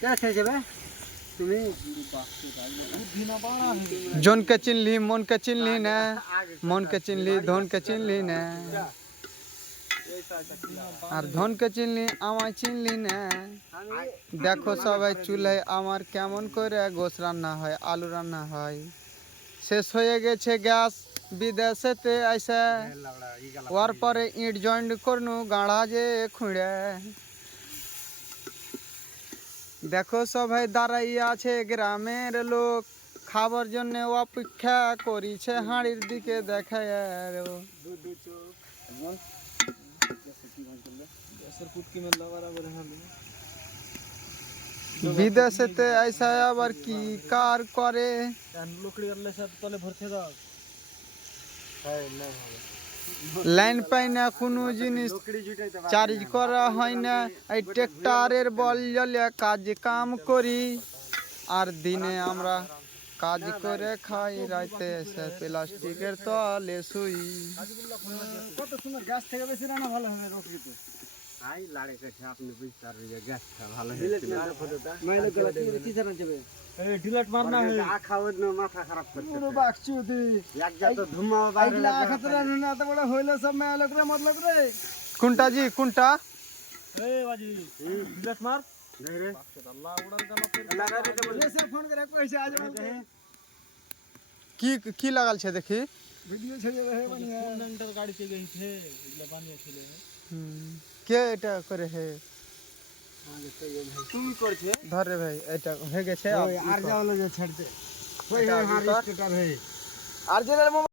zone के चिन्हली मन के चिन्हली ने मन के चिन्हली धन के चिन्हली ने और धन के चिन्हली आमाय चिन्हली ने देखो सबाई चूल्हे आमार केमन करे गोश रान्ना হয় आलू रान्ना হয় शेष হয়ে গেছে গ্যাস বিদেশেতে আইসা ওর পরে ইট জয়েন্ট করনু গাড়া যে খুঁড়ে দেখো সবাই দাঁড়াই আছে গ্রামের লোক খাবার জন্য অপেক্ষা করিছে হাঁড়ির দিকে দেখায় বিদেশেতে আইসা আবার কি কার করে লাইন পাই না কোনো জিনিস চার্জ করা হয় না এই ট্রাক্টরের বল জ্বলে কাজ কাম করি আর দিনে আমরা কাজ করে খাই রাতে এসে প্লাস্টিকের তলে শুই কত সুন্দর গাছ থেকে বেশি রান্না ভালো হবে রোটিতে আই লাড়ে কাছে আপনি বুঝতে পারবেন গাছটা ভালো ডিলেট মারতে ফটোটা মাইলে গলা কি জানা যাবে এই ডিলেট মারনা হে খাওয়ার না মাথা খারাপ করতে পুরো বাকচুদি একজা তো ধুমা বাইরে আইলা খাতরা না এত বড় হইলো সব মাইলে করে মতলব রে কোনটা জি কোনটা এই বাজি ডিলেট মার नहीं रे আল্লাহ উড়াল জামা লাগা রে তো বলে সে ফোন করে কইছে আজ কি লাগাল ছে দেখি ভিডিও ছেড়ে রে বানিয়া কন্ডাক্টর গাড়ি তে গই थे এগুলা বানিয়ে ছিল কে এটা করে হে তুমি করছে ধর রে ভাই এটা হয়ে গেছে আর যাওলো যে ছাড়তে ওই হার স্টার্টার হে আর যে